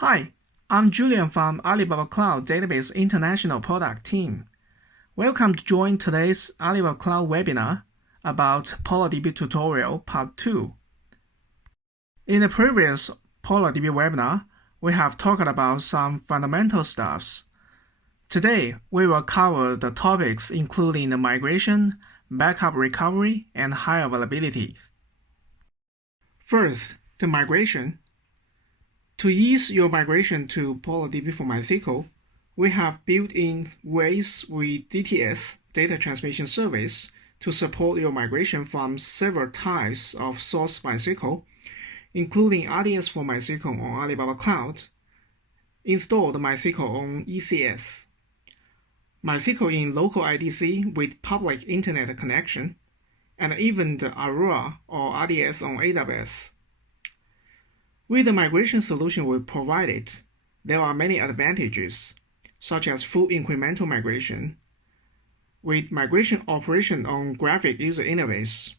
Hi, I'm Julian from Alibaba Cloud Database International Product Team. Welcome to join today's Alibaba Cloud webinar about PolarDB tutorial part 2. In the previous PolarDB webinar, we have talked about some fundamental stuffs. Today, we will cover the topics including the migration, backup recovery, and high availability. First, the migration. To ease your migration to PolarDB for MySQL, we have built in ways with DTS, Data Transmission Service, to support your migration from several types of source MySQL, including RDS for MySQL on Alibaba Cloud, installed MySQL on ECS, MySQL in local IDC with public internet connection, and even the Aurora or RDS on AWS. With the migration solution we provided, there are many advantages, such as full incremental migration, with migration operation on graphic user interface,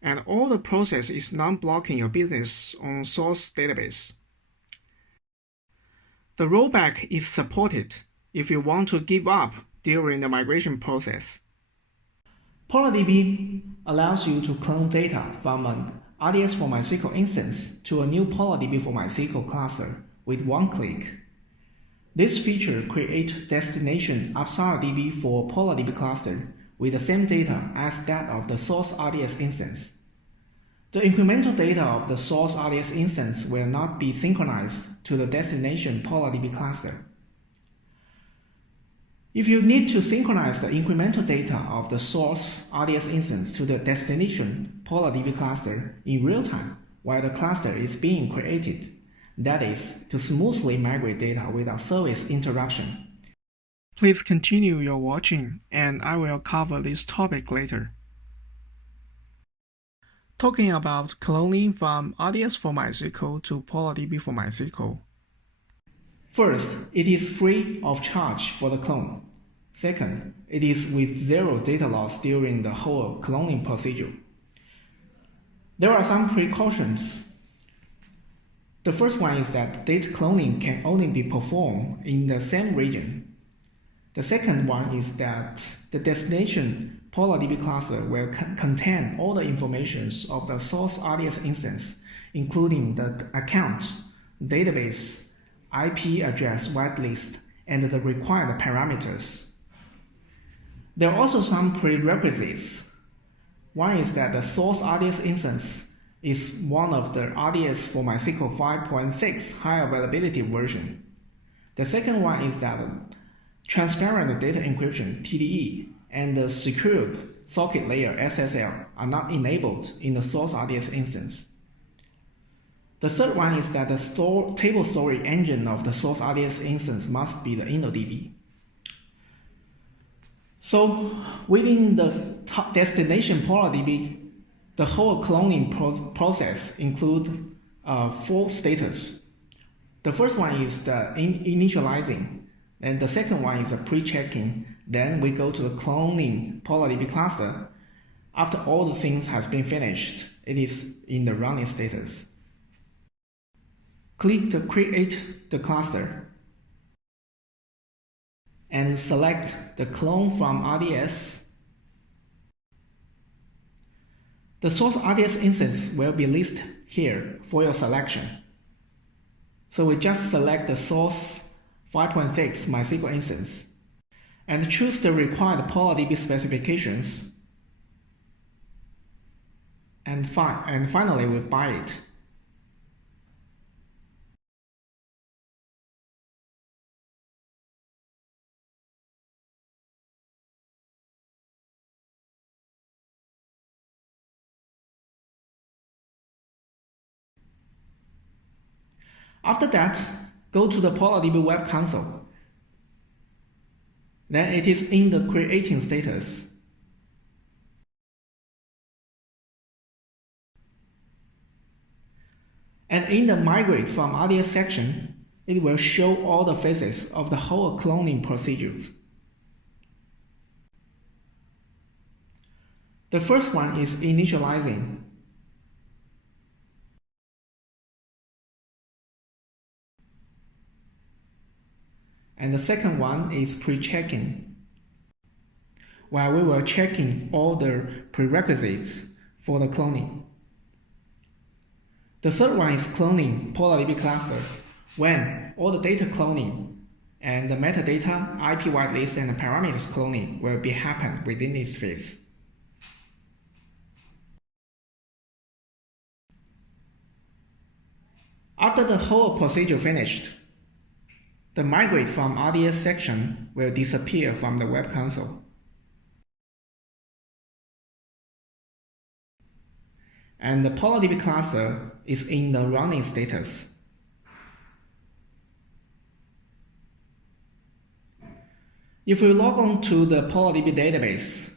and all the process is non-blocking your business on source database. The rollback is supported if you want to give up during the migration process. PolarDB allows you to clone data from an RDS for MySQL instance to a new PolarDB for MySQL cluster with one click. This feature creates destination upstart DB for PolarDB cluster with the same data as that of the source RDS instance. The incremental data of the source RDS instance will not be synchronized to the destination PolarDB cluster. If you need to synchronize the incremental data of the source RDS instance to the destination PolarDB cluster in real time while the cluster is being created, that is, to smoothly migrate data without service interruption. Please continue your watching, and I will cover this topic later. Talking about cloning from RDS for MySQL to PolarDB for MySQL. First, it is free of charge for the clone. Second, it is with zero data loss during the whole cloning procedure. There are some precautions. The first one is that data cloning can only be performed in the same region. The second one is that the destination PolarDB cluster will contain all the information of the source RDS instance, including the account, database, IP address whitelist, and the required parameters. There are also some prerequisites. One is that the source RDS instance is one of the RDS for MySQL 5.6 high availability version. The second one is that transparent data encryption (TDE) and the secured socket layer (SSL) are not enabled in the source RDS instance. The third one is that the table storage engine of the source RDS instance must be the InnoDB. So within the destination PolarDB, the whole cloning process includes 4 stages. The first one is the initializing, and the second one is the pre-checking. Then we go to the cloning PolarDB cluster. After all the things has been finished, it is in the running status. Click to create the cluster and select the clone from RDS. The source RDS instance will be listed here for your selection. So we just select the source 5.6 MySQL instance and choose the required PolarDB specifications, and finally we buy it. After that, go to the PolarDB web console. Then it is in the creating status. And in the migrate from RDS section, it will show all the phases of the whole cloning procedures. The first one is initializing. and the second one is pre-checking, where we were checking all the prerequisites for the cloning. The third one is cloning PolarDB cluster, when all the data cloning and the metadata, IP whitelist, and the parameters cloning will be happen within this phase. After the whole procedure finished, the migrate from RDS section will disappear from the web console. And the PolarDB cluster is in the running status. If we log on to the PolarDB database,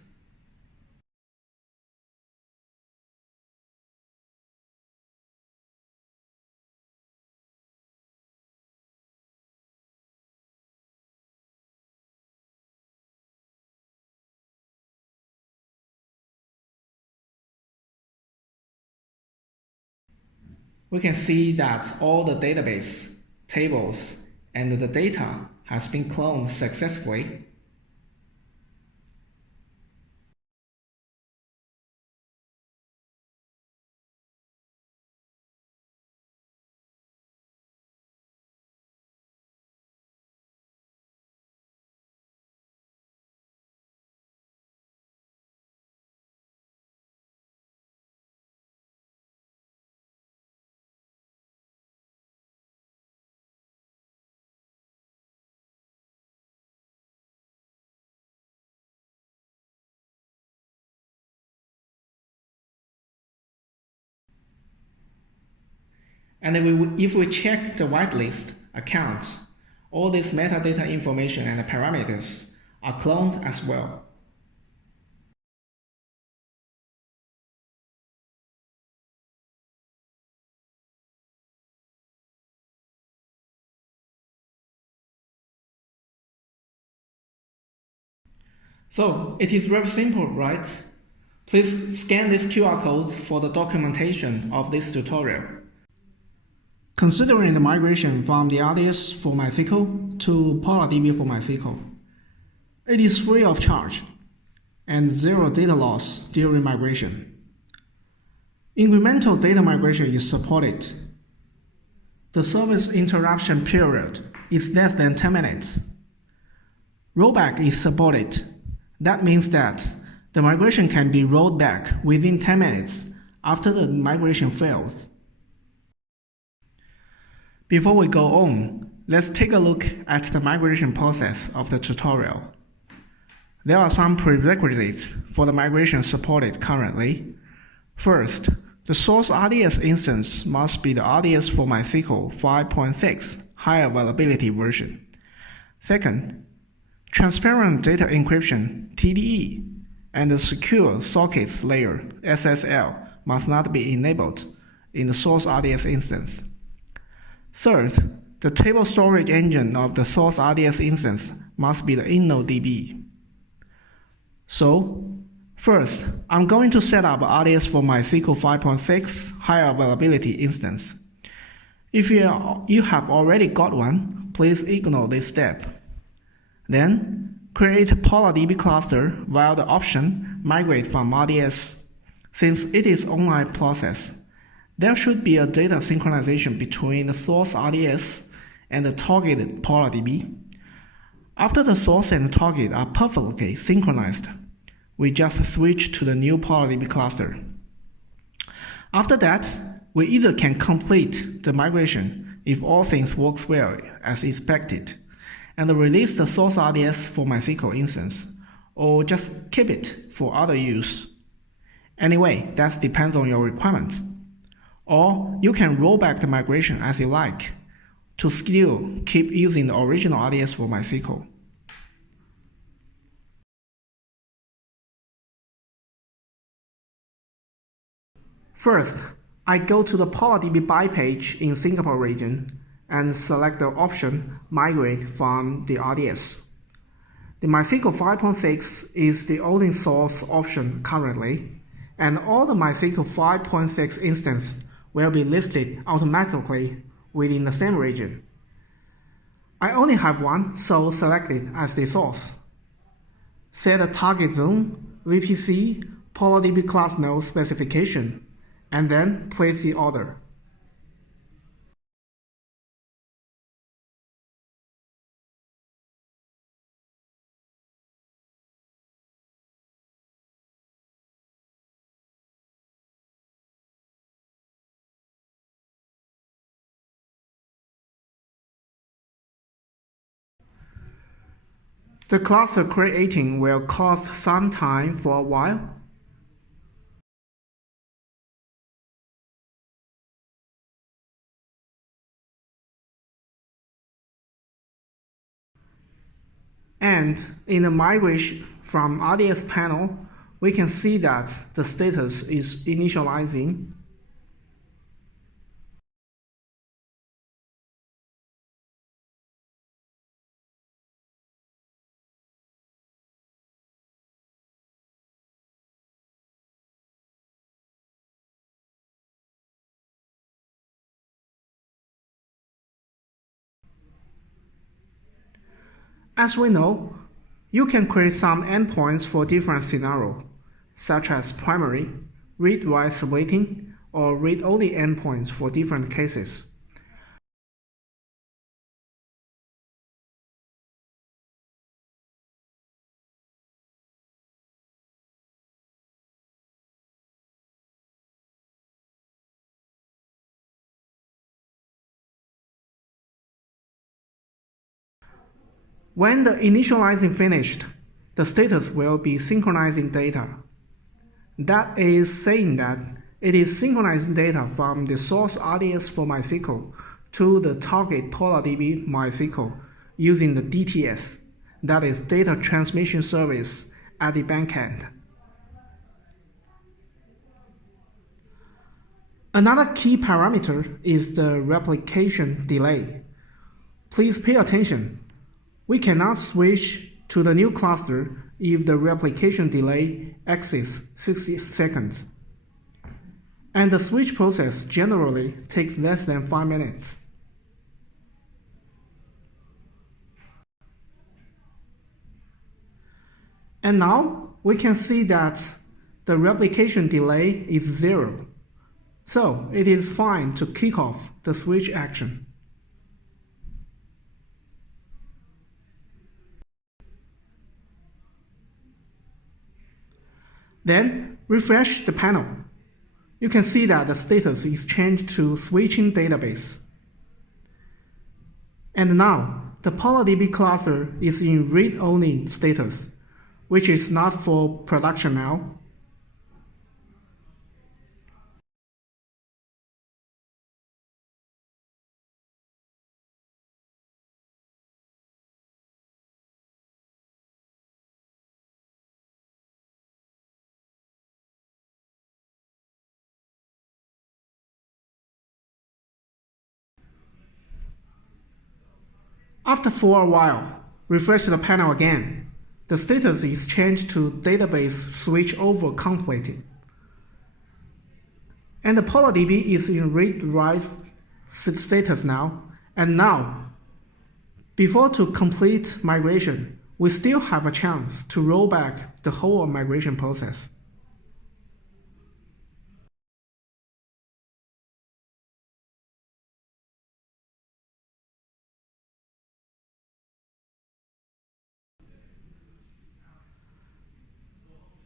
we can see that all the database, tables, and the data has been cloned successfully. And if we check the whitelist accounts, all this metadata information and the parameters are cloned as well. So it is very simple, right? Please scan this QR code for the documentation of this tutorial. Considering the migration from the RDS for MySQL to PolarDB for MySQL, it is free of charge and zero data loss during migration. Incremental data migration is supported. The service interruption period is less than 10 minutes. Rollback is supported. That means that the migration can be rolled back within 10 minutes after the migration fails. Before we go on, let's take a look at the migration process of the tutorial. There are some prerequisites for the migration supported currently. First, the source RDS instance must be the RDS for MySQL 5.6 high availability version. Second, transparent data encryption (TDE) and the secure sockets layer (SSL) must not be enabled in the source RDS instance. Third, the table storage engine of the source RDS instance must be the InnoDB. So, first, I'm going to set up RDS for MySQL 5.6 high availability instance. If you have already got one, please ignore this step. Then, create a PolarDB cluster via the option Migrate from RDS. Since it is an online process, there should be a data synchronization between the source RDS and the targeted PolarDB. After the source and the target are perfectly synchronized, we just switch to the new PolarDB cluster. After that, we either can complete the migration if all things works well as expected, and release the source RDS for MySQL instance, or just keep it for other use. Anyway, that depends on your requirements. Or you can roll back the migration as you like, to still keep using the original RDS for MySQL. First, I go to the PolarDB buy page in Singapore region and select the option Migrate from the RDS. The MySQL 5.6 is the only source option currently, and all the MySQL 5.6 instances will be listed automatically within the same region. I only have one, so select it as the source. Set a target zone, VPC, PolarDB class node specification, and then place the order. The cluster creating will cost some time for a while. And in the migration from RDS panel, we can see that the status is initializing. As we know, you can create some endpoints for different scenarios, such as primary, read-write splitting, or read-only endpoints for different cases. When the initializing finished, the status will be synchronizing data. That is saying that it is synchronizing data from the source RDS for MySQL to the target PolarDB MySQL using the DTS, that is Data Transmission Service, at the backend. Another key parameter is the replication delay. Please pay attention. We cannot switch to the new cluster if the replication delay exceeds 60 seconds. And the switch process generally takes less than 5 minutes. And now we can see that the replication delay is 0. So it is fine to kick off the switch action. Then refresh the panel. You can see that the status is changed to switching database. And now the PolarDB cluster is in read-only status, which is not for production now. After for a while, refresh the panel again. The status is changed to database switch over completed. And the PolarDB is in read-write status now. And now, before to complete migration, we still have a chance to roll back the whole migration process.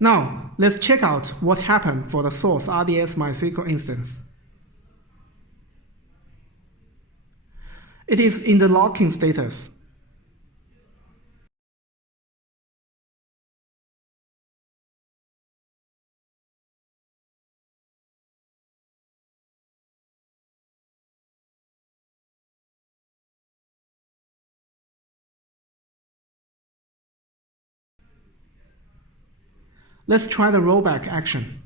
Now, let's check out what happened for the source RDS MySQL instance. It is in the locking status. Let's try the rollback action.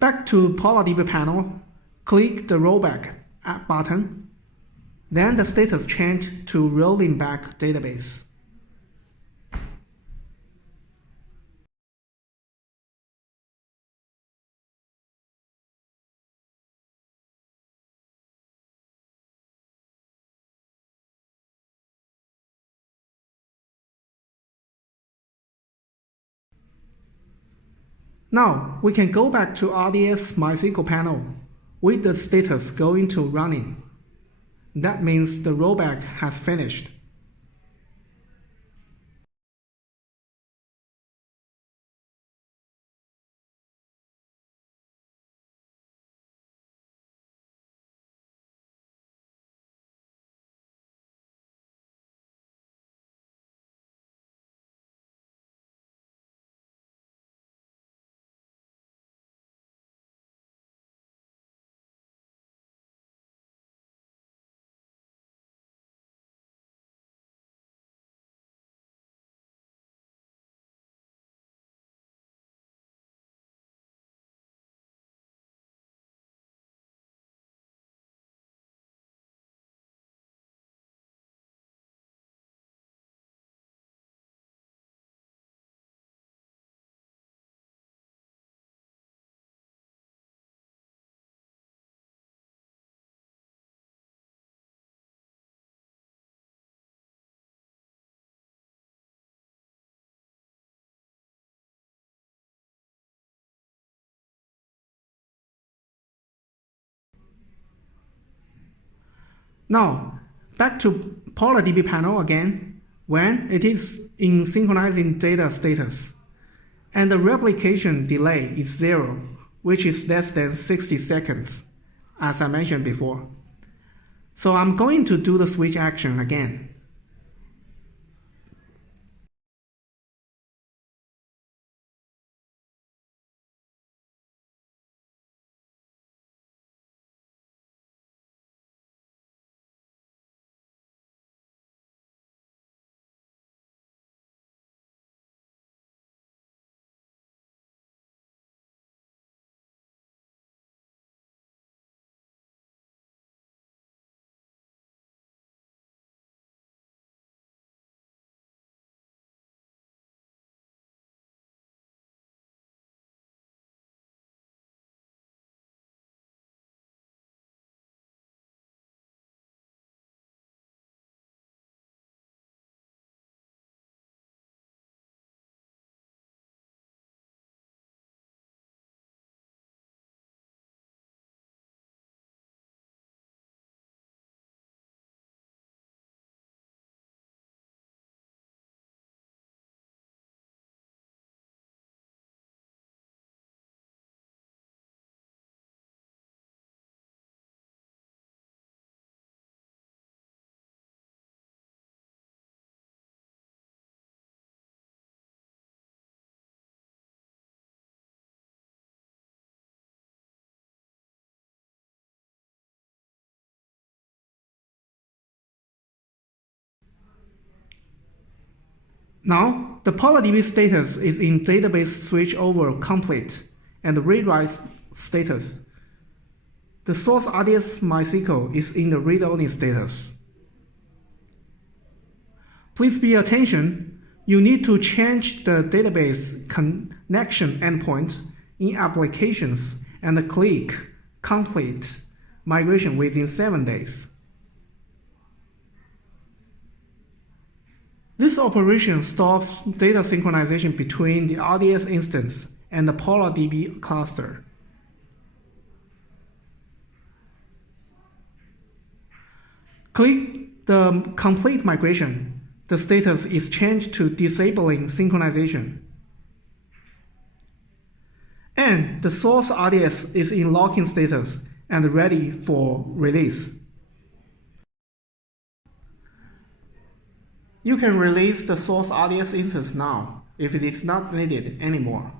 Back to PolarDB panel, click the rollback button. Then the status changed to rolling back database. Now we can go back to RDS MySQL panel with the status going to running. That means the rollback has finished. Now, back to PolarDB panel again when it is in synchronizing data status. And the replication delay is 0, which is less than 60 seconds, as I mentioned before. So I'm going to do the switch action again. Now, the PolarDB status is in database switchover complete and rewrite status. The source RDS MySQL is in the read-only status. Please pay attention, you need to change the database connection endpoint in applications and click complete migration within 7 days. This operation stops data synchronization between the RDS instance and the PolarDB cluster. Click the complete migration. The status is changed to disabling synchronization. And the source RDS is in locking status and ready for release. You can release the source RDS instance now if it is not needed anymore.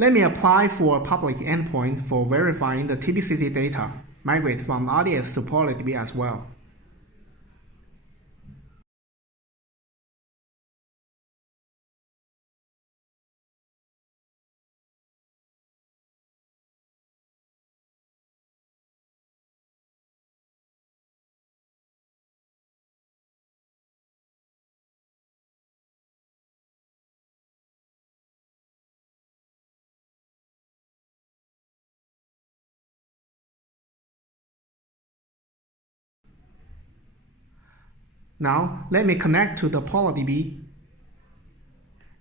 Let me apply for a public endpoint for verifying the TBCT data, migrate from RDS to PolarDB as well. Now, let me connect to the PolarDB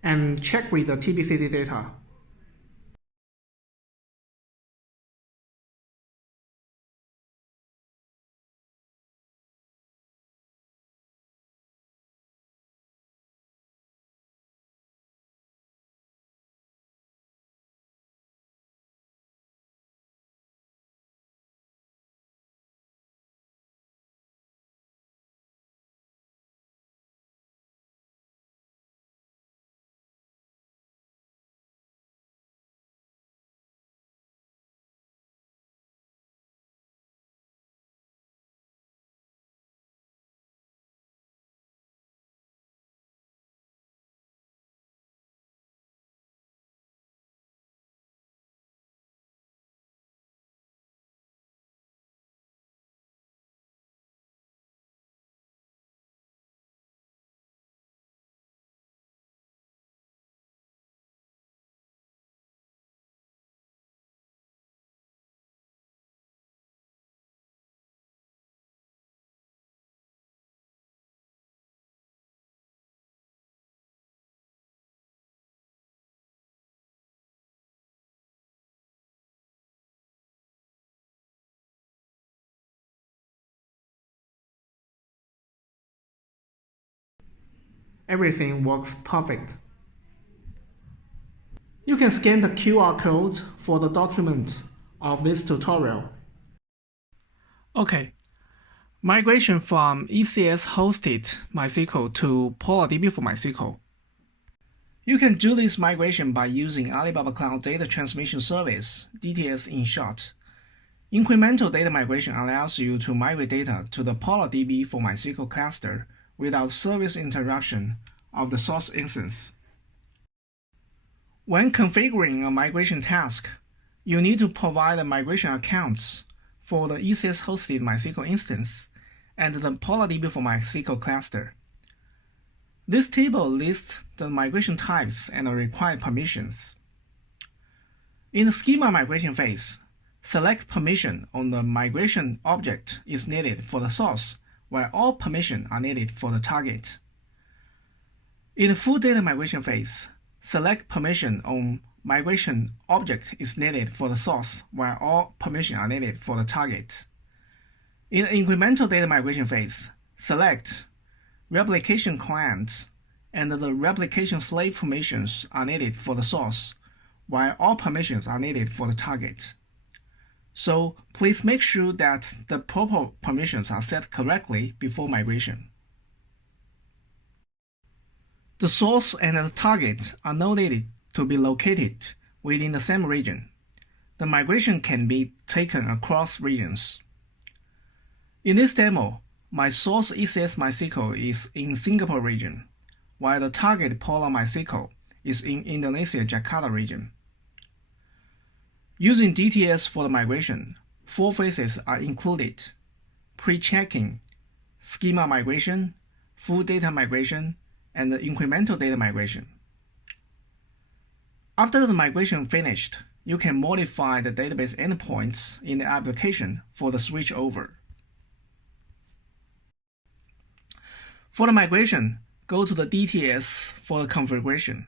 and check with the TBCT data. Everything works perfect. You can scan the QR code for the document of this tutorial. Okay, migration from ECS-hosted MySQL to PolarDB for MySQL. You can do this migration by using Alibaba Cloud Data Transmission Service, DTS in short. Incremental data migration allows you to migrate data to the PolarDB for MySQL cluster without service interruption of the source instance. When configuring a migration task, you need to provide the migration accounts for the ECS-hosted MySQL instance and the PolarDB for MySQL cluster. This table lists the migration types and the required permissions. In the schema migration phase, select permission on the migration object is needed for the source, while all permissions are needed for the target. In the full data migration phase, select permission on migration object is needed for the source, while all permissions are needed for the target. In the incremental data migration phase, select replication client and the replication slave permissions are needed for the source, while all permissions are needed for the target. So please make sure that the proper permissions are set correctly before migration. The source and the target are not needed to be located within the same region. The migration can be taken across regions. In this demo, my source ECS MySQL is in Singapore region, while the target Polar MySQL is in Indonesia Jakarta region. Using DTS for the migration, 4 phases are included: pre-checking, schema migration, full data migration, and the incremental data migration. After the migration finished, you can modify the database endpoints in the application for the switchover. For the migration, go to the DTS for the configuration.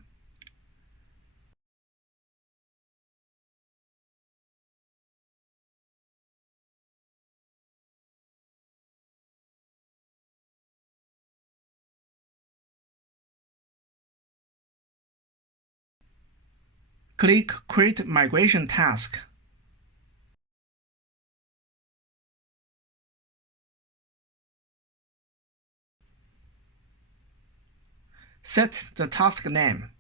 Click Create Migration Task. Set the task name.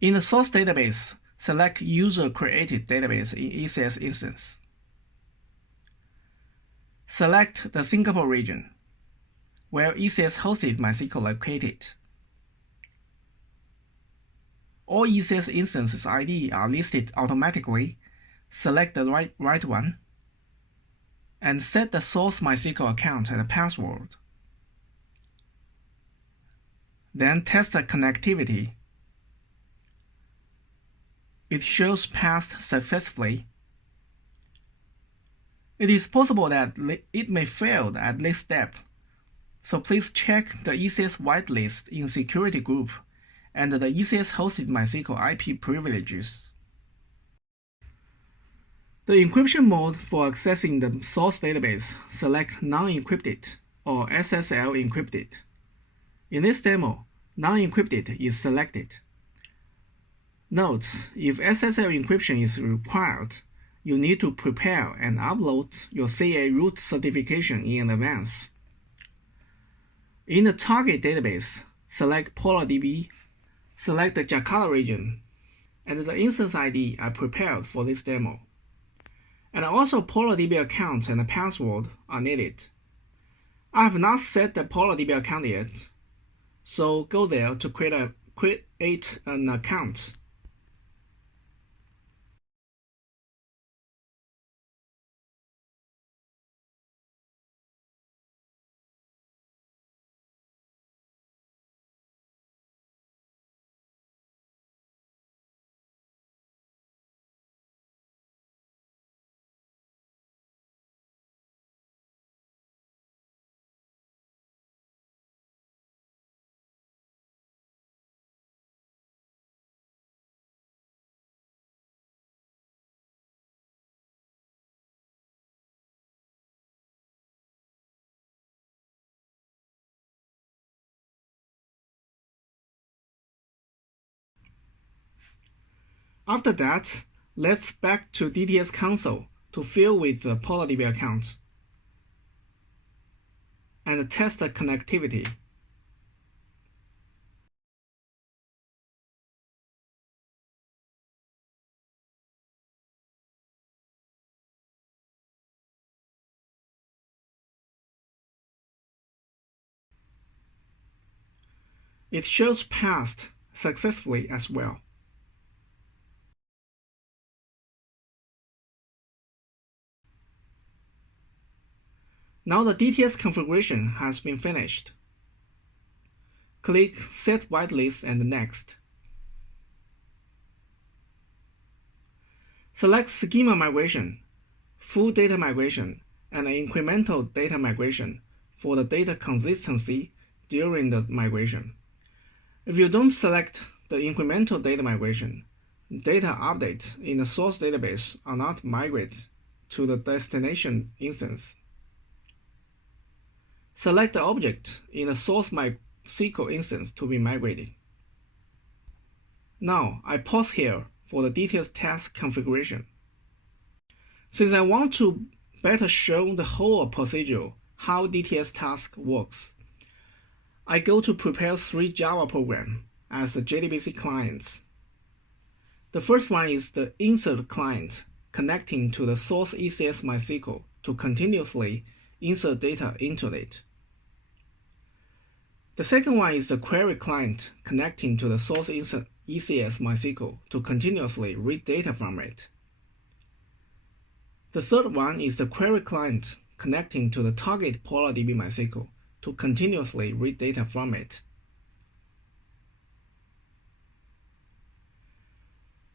In the source database, select User-Created Database in ECS instance. Select the Singapore region, where ECS-hosted MySQL located. All ECS instances ID are listed automatically. Select the right one, and set the source MySQL account and password. Then test the connectivity. It shows passed successfully. It is possible that it may fail at this step, so please check the ECS whitelist in Security Group and the ECS-hosted MySQL IP privileges. The encryption mode for accessing the source database, select Non-Encrypted or SSL Encrypted. In this demo, Non-Encrypted is selected. Note, if SSL encryption is required, you need to prepare and upload your CA root certification in advance. In the target database, select PolarDB, select the Jakarta region, and the instance ID I prepared for this demo. And also PolarDB account and password are needed. I have not set the PolarDB account yet, so go there to create an account. After that, let's back to DTS console to fill with the PolarDB account and test the connectivity. It shows passed successfully as well. Now the DTS configuration has been finished. Click Set Whitelist and Next. Select Schema Migration, Full Data Migration, and Incremental Data Migration for the data consistency during the migration. If you don't select the Incremental Data Migration, data updates in the source database are not migrated to the destination instance. Select the object in the source MySQL instance to be migrated. Now, I pause here for the DTS task configuration. Since I want to better show the whole procedure how DTS task works, I go to prepare 3 Java programs as the JDBC clients. The first one is the insert client connecting to the source ECS MySQL to continuously insert data into it. The second one is the query client connecting to the source ECS MySQL to continuously read data from it. The third one is the query client connecting to the target PolarDB MySQL to continuously read data from it.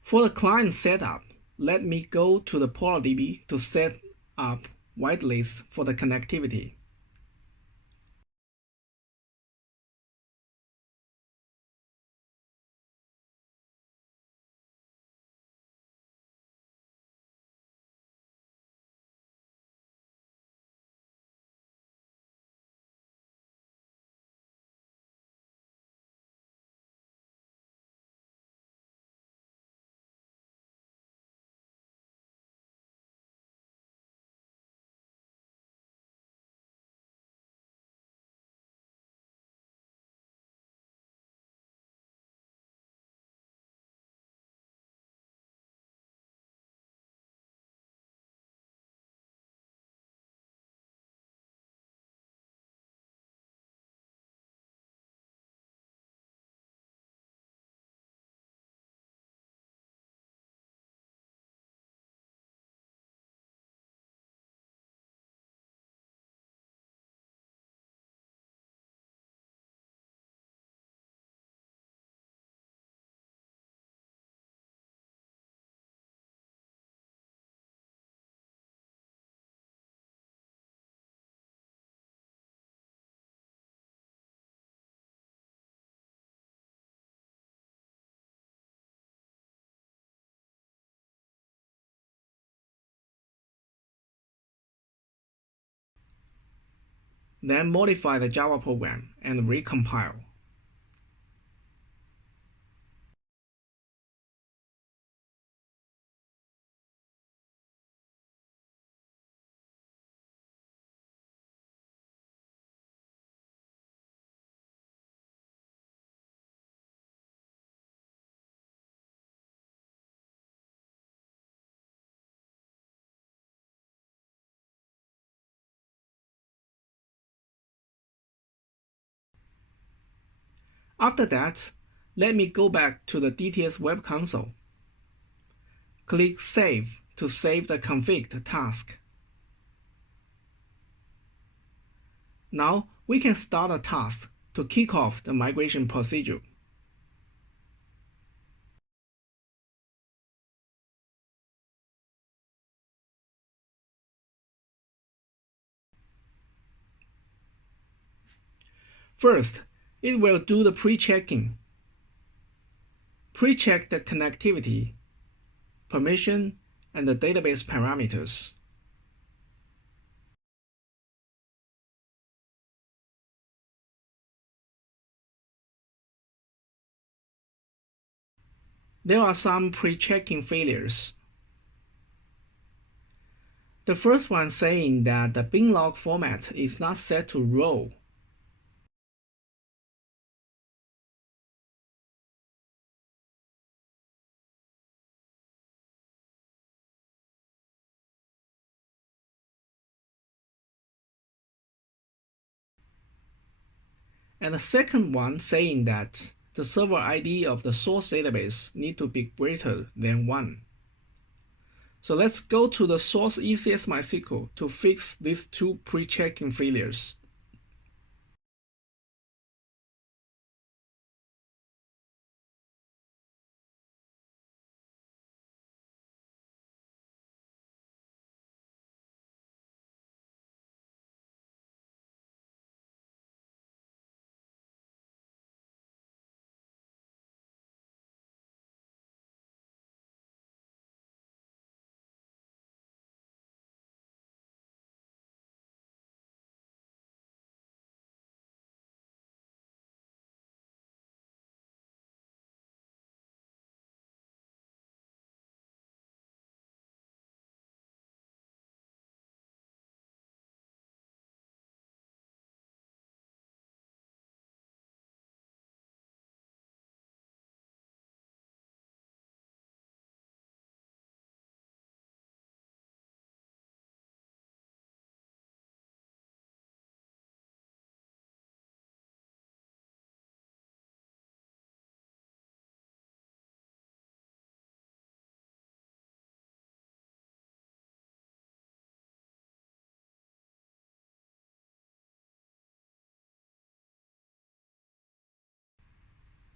For the client setup, let me go to the PolarDB to set up whitelist for the connectivity. then modify the Java program and recompile. After that, let me go back to the DTS Web Console. Click Save to save the config task. Now we can start a task to kick off the migration procedure. First, it will do the pre-checking. Pre-check the connectivity, permission, and the database parameters. There are some pre-checking failures. The first one saying that the bin log format is not set to row. And the second one saying that the server ID of the source database need to be greater than 1. So let's go to the source ECS MySQL to fix these two pre-checking failures.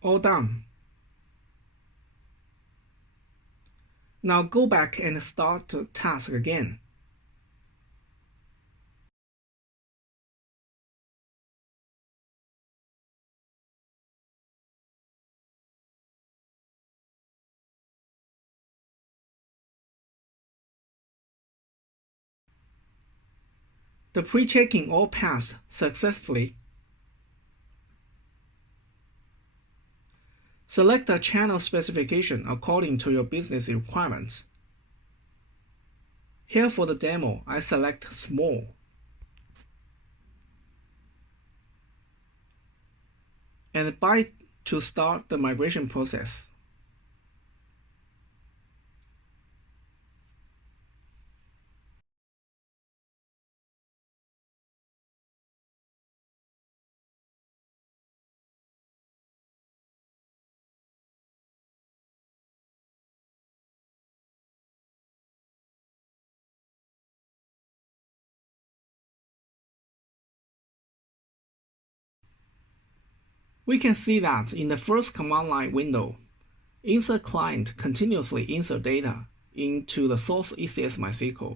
All done. Now go back and start the task again. The pre-checking all passed successfully. Select a channel specification according to your business requirements. Here for the demo, I select small. And buy to start the migration process. We can see that in the first command line window, insert client continuously insert data into the source ECS MySQL.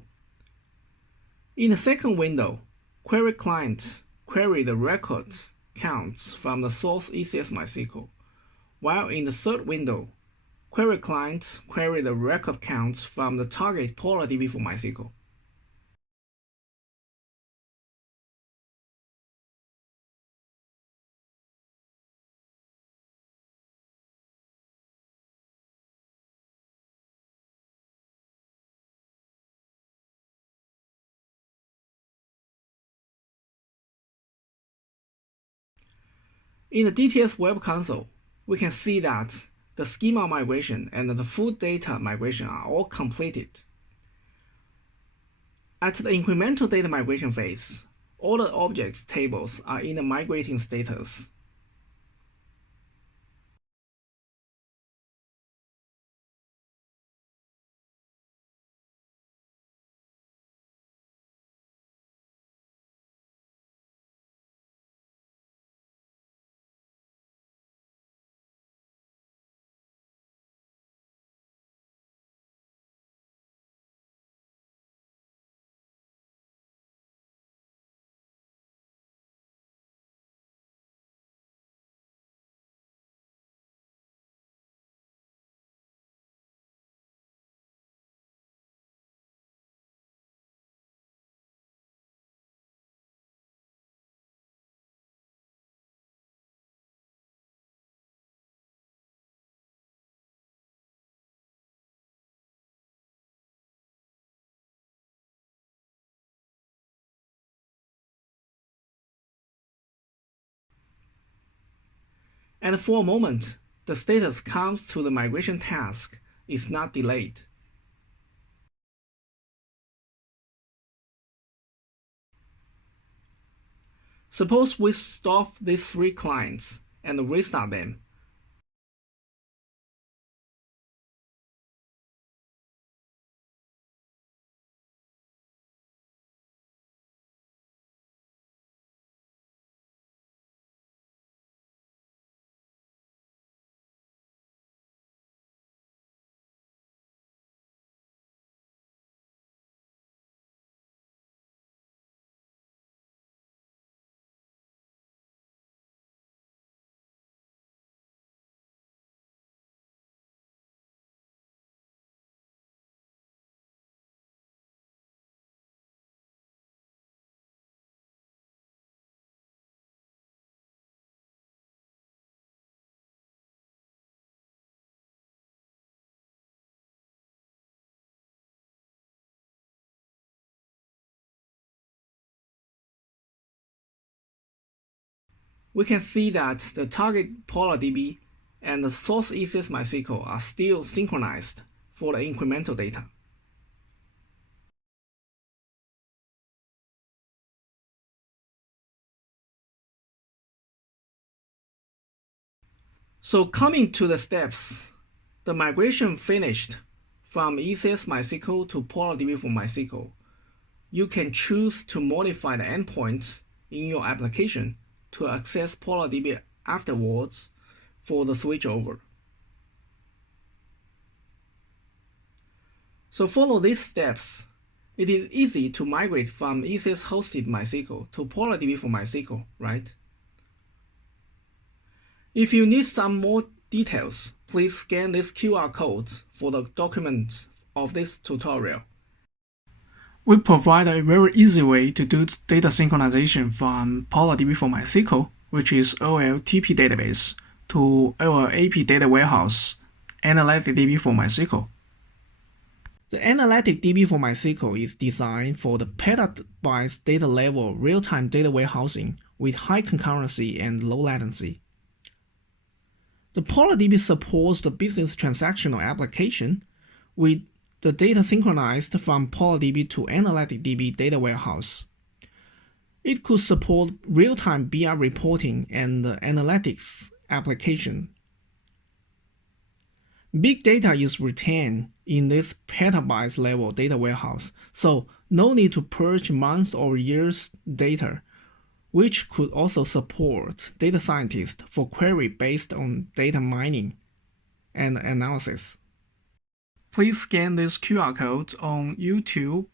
In the second window, query client query the record counts from the source ECS MySQL, while in the third window, query client query the record counts from the target PolarDB for MySQL. In the DTS Web Console, we can see that the schema migration and the full data migration are all completed. At the incremental data migration phase, all the objects tables are in the migrating status. And for a moment, the status comes to the migration task is not delayed. Suppose we stop these 3 clients and restart them. We can see that the target PolarDB and the source ECS MySQL are still synchronized for the incremental data. So coming to the steps, the migration finished from ECS MySQL to PolarDB for MySQL. You can choose to modify the endpoints in your application to access PolarDB afterwards for the switchover. So follow these steps. It is easy to migrate from ECS hosted MySQL to PolarDB for MySQL, right? If you need some more details, please scan this QR code for the documents of this tutorial. We provide a very easy way to do data synchronization from PolarDB for MySQL, which is OLTP database, to OLAP data warehouse, Analytic DB for MySQL. The Analytic DB for MySQL is designed for the petabytes data level real-time data warehousing with high concurrency and low latency. The PolarDB supports the business transactional application with the data synchronized from PolarDB to Analytic DB data warehouse. It could support real-time BI reporting and analytics application. Big data is retained in this petabytes level data warehouse, so no need to purge months or years data, which could also support data scientists for query based on data mining and analysis. Please scan this QR code on YouTube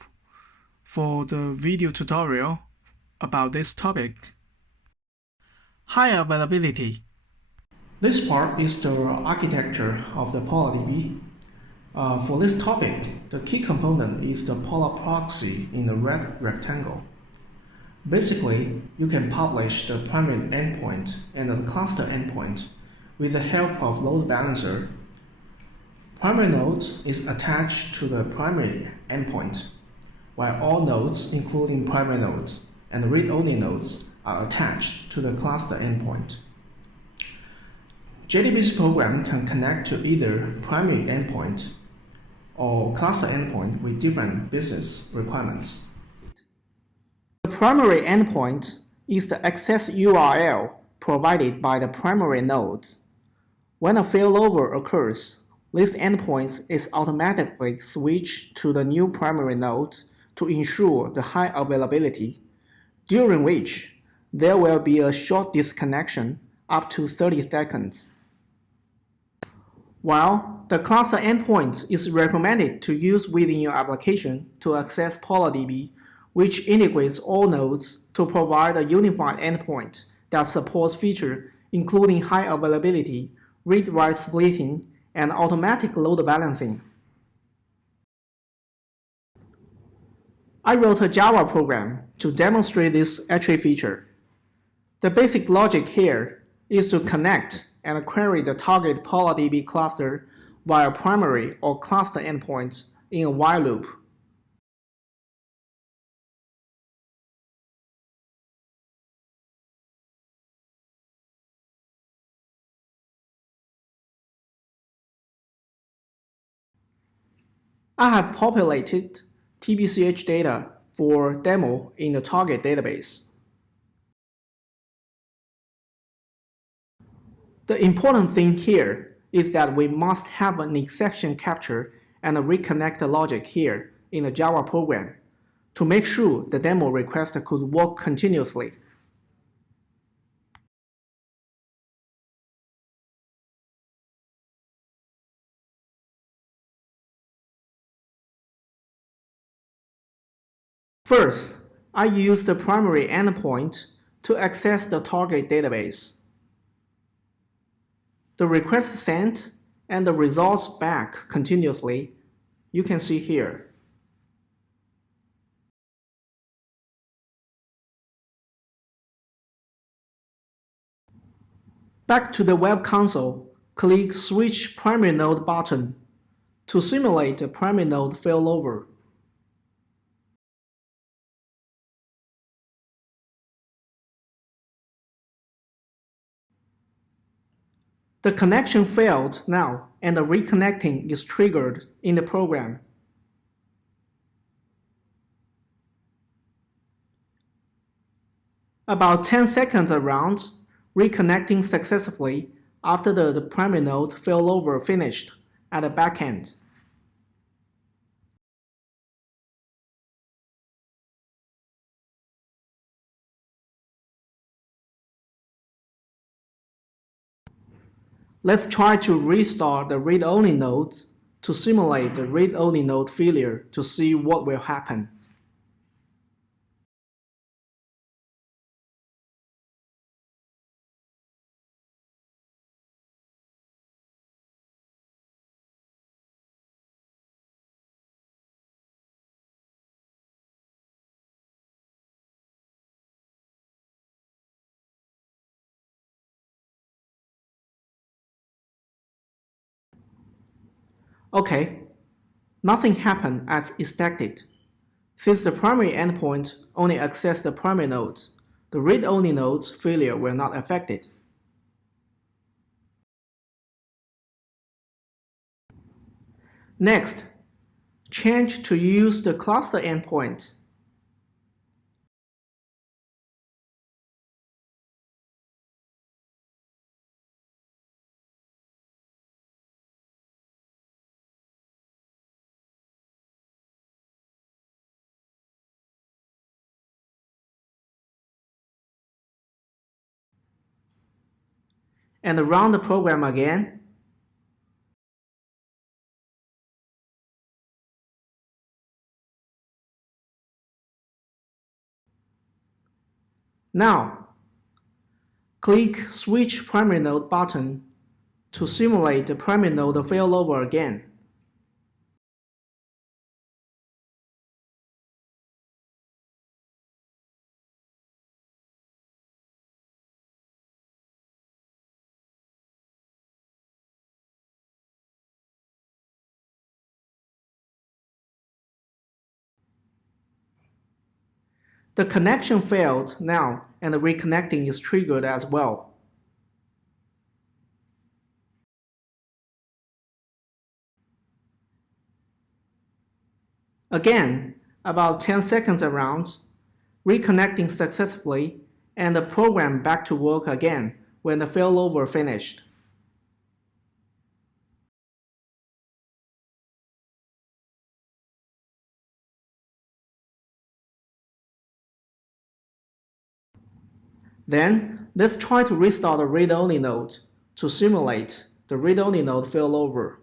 for the video tutorial about this topic. High availability. This part is the architecture of the PolarDB. For this topic, the key component is the Polar proxy in the red rectangle. Basically, you can publish the primary endpoint and the cluster endpoint with the help of load balancer. Primary node is attached to the primary endpoint, while all nodes, including primary nodes and read-only nodes, are attached to the cluster endpoint. JDBC program can connect to either primary endpoint or cluster endpoint with different business requirements. The primary endpoint is the access URL provided by the primary node. When a failover occurs, this endpoint is automatically switched to the new primary node to ensure the high availability, during which there will be a short disconnection up to 30 seconds. While the cluster endpoint is recommended to use within your application to access PolarDB, which integrates all nodes to provide a unified endpoint that supports features including high availability, read-write splitting, and automatic load balancing. I wrote a Java program to demonstrate this attribute feature. The basic logic here is to connect and query the target PolarDB cluster via primary or cluster endpoints in a while loop. I have populated TBCH data for demo in the target database. The important thing here is that we must have an exception capture and a reconnect logic here in the Java program to make sure the demo request could work continuously. First, I use the primary endpoint to access the target database. The request sent and the results back continuously, you can see here. Back to the web console, click Switch Primary Node button to simulate the primary node failover. The connection failed now, and the reconnecting is triggered in the program. About 10 seconds around, reconnecting successfully after the primary node failover finished at the backend. Let's try to restart the read-only nodes to simulate the read-only node failure to see what will happen. Okay, nothing happened as expected. Since the primary endpoint only accessed the primary nodes, the read-only node's failure were not affected. Next, change to use the cluster endpoint. And run the program again. Now, click Switch Primary Node button to simulate the primary node failover again. The connection failed now, and the reconnecting is triggered as well. Again, about 10 seconds around, reconnecting successfully, and the program back to work again when the failover finished. Then, let's try to restart the read-only node to simulate the read-only node failover.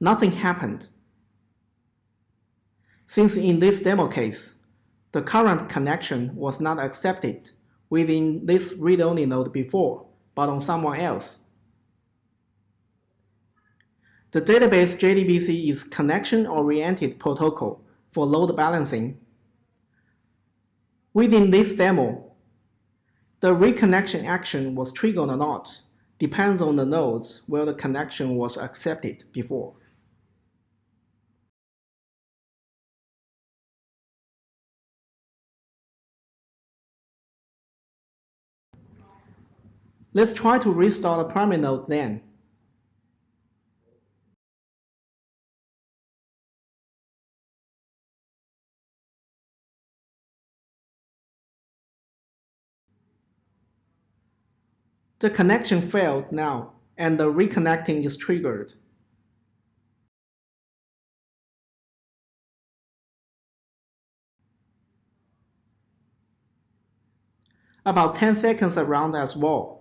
Nothing happened. Since in this demo case, the current connection was not accepted within this read-only node before, but on someone else. The database JDBC is connection-oriented protocol for load balancing. Within this demo, the reconnection action was triggered or not depends on the nodes where the connection was accepted before. Let's try to restart the primary node then. The connection failed now, and the reconnecting is triggered. About 10 seconds around as well.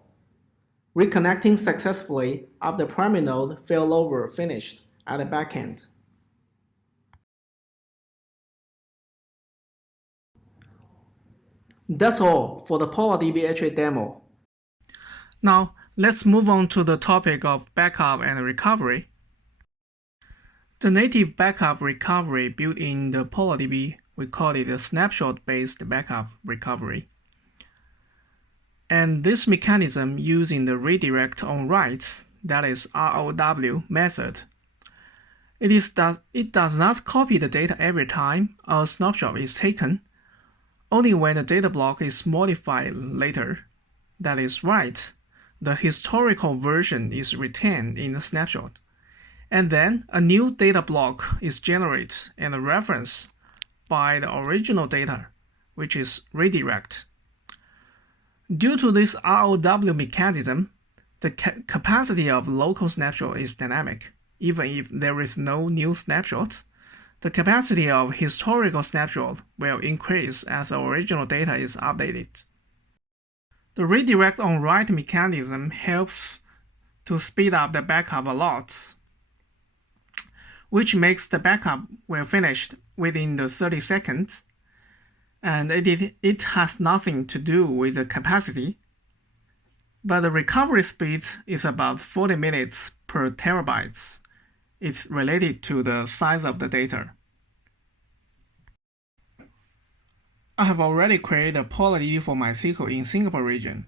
Reconnecting successfully after primary node failover finished at the backend. That's all for the PolarDB HA demo. Now, let's move on to the topic of backup and recovery. The native backup recovery built in the PolarDB, we call it a snapshot-based backup recovery. And this mechanism using the redirect on writes, that is ROW method. It does not copy the data every time a snapshot is taken, only when the data block is modified later, that is write, the historical version is retained in the snapshot. And then a new data block is generated and a reference by the original data, which is redirect. Due to this ROW mechanism, the capacity of local snapshot is dynamic. Even if there is no new snapshot, the capacity of historical snapshot will increase as the original data is updated. The redirect on write mechanism helps to speed up the backup a lot, which makes the backup well finished within the 30 seconds, and it has nothing to do with the capacity, but the recovery speed is about 40 minutes per terabytes. It's related to the size of the data. I have already created a PolarDB for MySQL in Singapore region.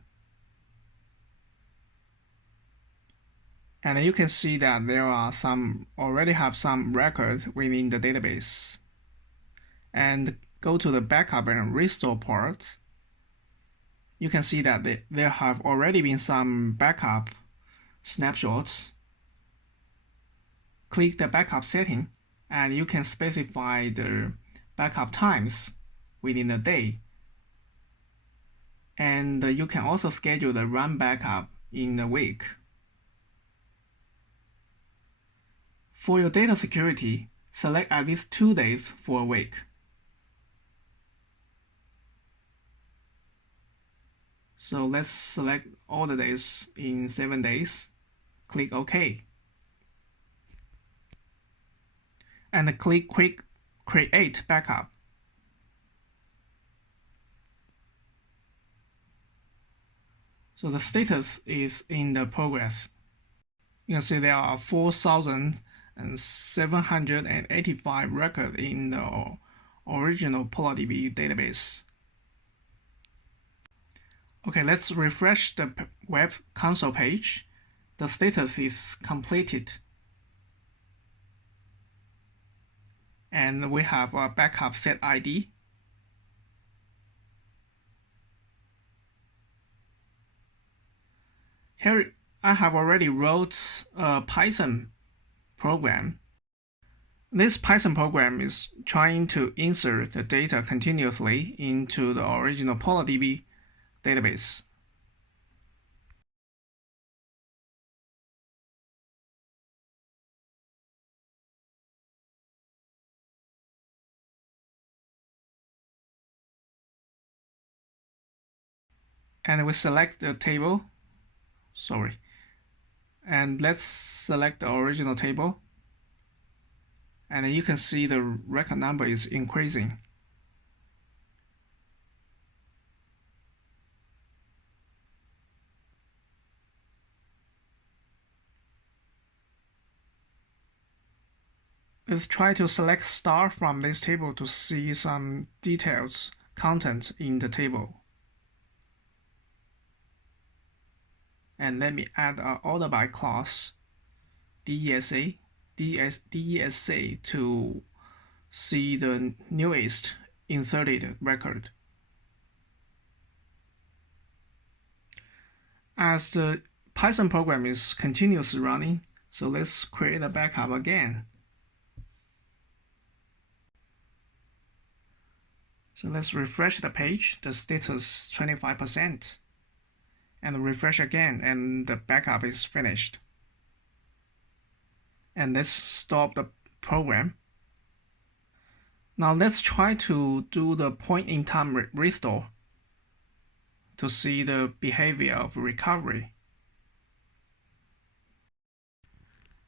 And you can see that there are already have some records within the database. And go to the backup and restore part. You can see that there have already been some backup snapshots. Click the backup setting, and you can specify the backup times within a day. And you can also schedule the run backup in a week. For your data security, select at least 2 days for a week. So let's select all the days in 7 days. Click OK. And click Create Backup. So the status is in the progress. You can see there are 4,000 and 785 records in the original PolarDB database. Okay, let's refresh the web console page. The status is completed. And we have a backup set ID. Here, I have already wrote a Python program. This Python program is trying to insert the data continuously into the original PolarDB database. And we select the table. And let's select the original table. And you can see the record number is increasing. Let's try to select star from this table to see some details, content in the table. And let me add an order by clause, DESA to see the newest inserted record. As the Python program is continuously running, so let's create a backup again. So let's refresh the page, the status 25%, and refresh again, and the backup is finished. And let's stop the program. Now let's try to do the point-in-time restore to see the behavior of recovery.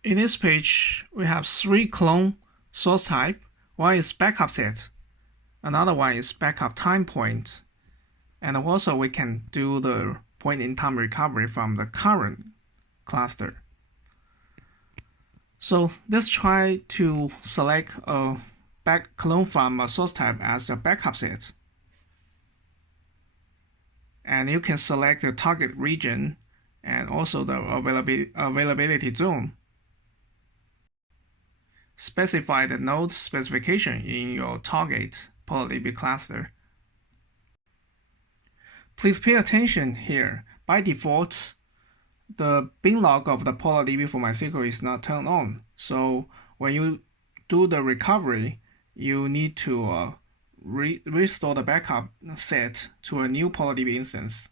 In this page, we have 3 clone source type. One is backup set, another one is backup time point, and also we can do the point-in-time recovery from the current cluster. So let's try to select a clone from a source type as a backup set. And you can select the target region and also the availability zone. Specify the node specification in your target PolarDB cluster. Please pay attention here. By default, the bin log of the PolarDB for MySQL is not turned on. So when you do the recovery, you need to restore the backup set to a new PolarDB instance.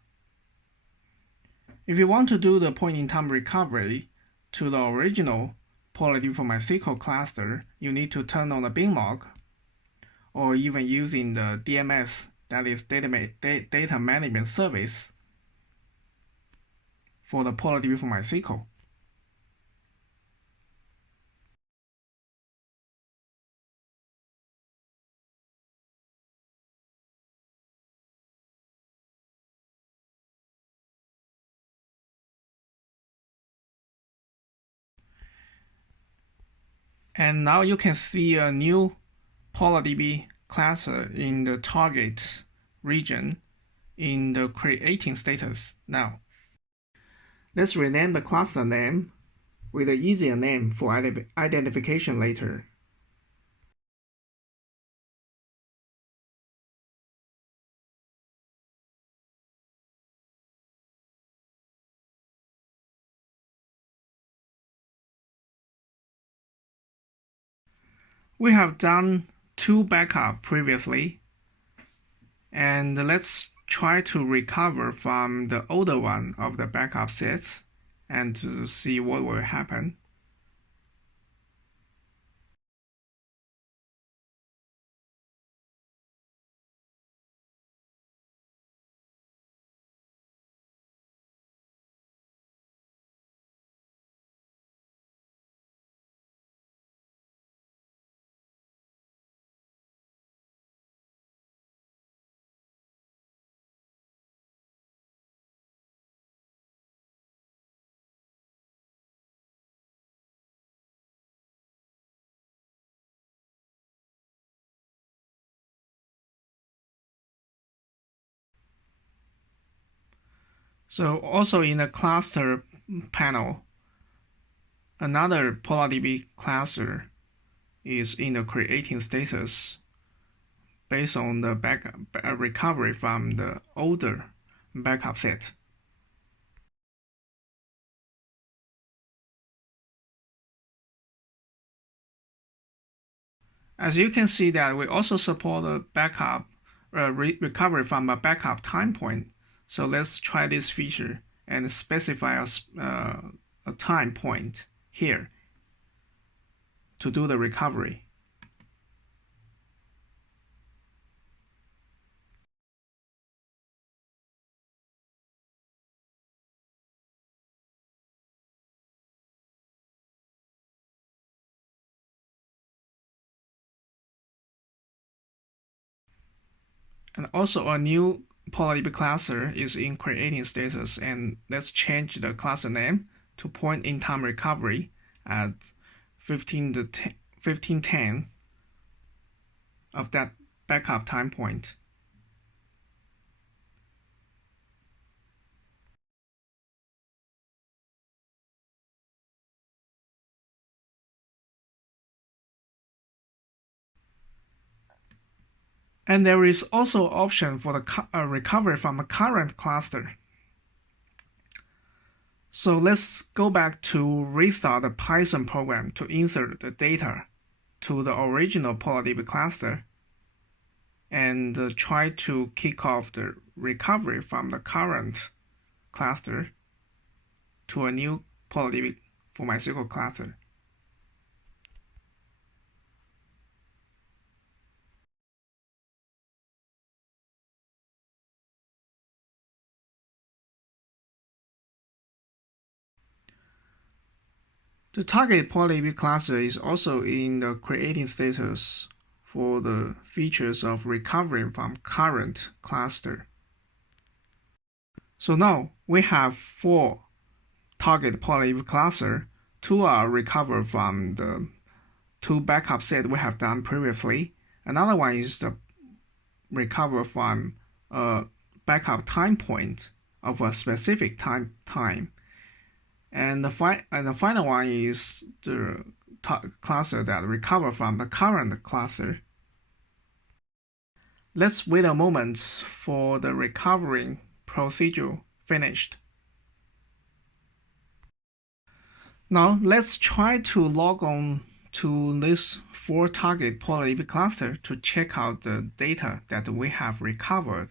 If you want to do the point-in-time recovery to the original PolarDB for MySQL cluster, you need to turn on the bin log, or even using the DMS, that is Data Management Service, for the PolarDB for MySQL. And now you can see a new PolarDB cluster in the target region in the creating status now. Let's rename the cluster name with an easier name for identification later. We have done 2 backups previously, and let's try to recover from the older one of the backup sets and to see what will happen. So also in the cluster panel, another PolarDB cluster is in the creating status based on the recovery from the older backup set. As you can see that we also support a backup recovery from a backup time point. So let's try this feature and specify a time point here to do the recovery. And also a new PolarDB cluster is in creating status, and let's change the cluster name to point in time recovery at 1510 of that backup time point. And there is also option for the recovery from a current cluster. So let's go back to restart the Python program to insert the data to the original PolarDB cluster and try to kick off the recovery from the current cluster to a new PolarDB for MySQL cluster. The target PolarDB cluster is also in the creating status for the features of recovering from current cluster. So now we have 4 target PolarDB cluster. 2 are recovered from the 2 backup set we have done previously. Another one is the recover from a backup time point of a specific time. And the final one is the cluster that recover from the current cluster. Let's wait a moment for the recovering procedure finished. Now let's try to log on to this 4 target PolarDB cluster to check out the data that we have recovered.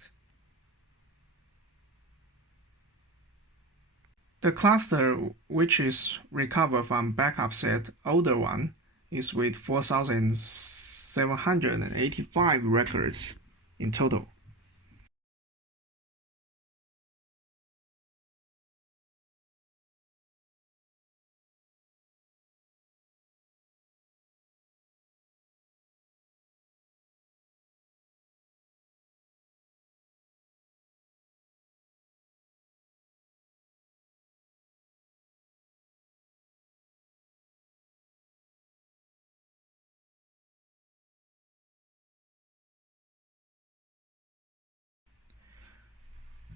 The cluster which is recovered from backup set older one is with 4,785 records in total.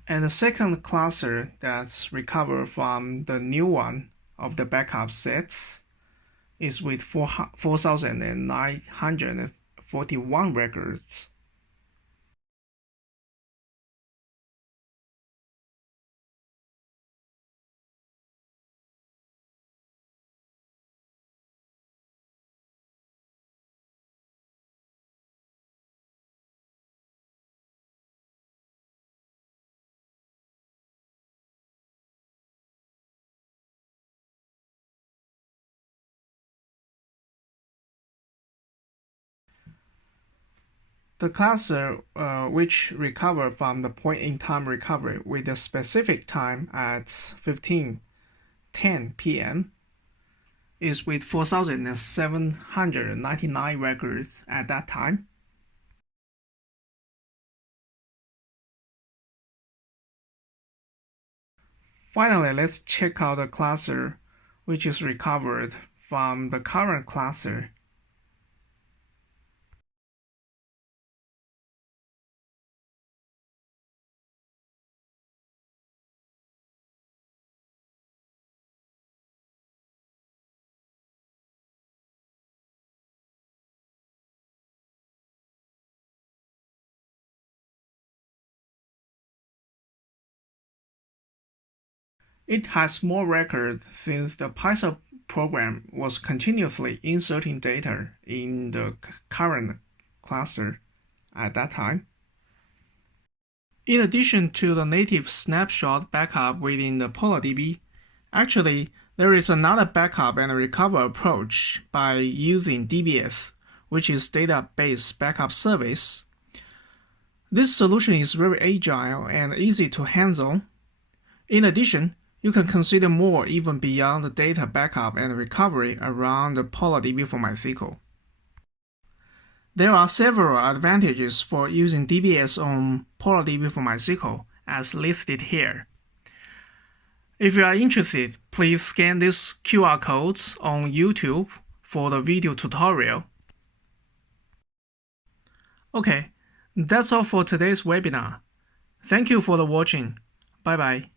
And the second cluster that's recovered from the new one of the backup sets is with 4,941 records. The cluster which recovered from the point-in-time recovery with a specific time at 15:10 p.m. is with 4,799 records at that time. Finally, let's check out the cluster which is recovered from the current cluster. It has more record since the Python program was continuously inserting data in the current cluster at that time. In addition to the native snapshot backup within the PolarDB, actually, there is another backup and recover approach by using DBS, which is Database Backup Service. This solution is very agile and easy to handle. In addition, you can consider more even beyond the data backup and recovery around the PolarDB for MySQL. There are several advantages for using DBS on PolarDB for MySQL, as listed here. If you are interested, please scan these QR codes on YouTube for the video tutorial. Okay, that's all for today's webinar. Thank you for watching. Bye bye.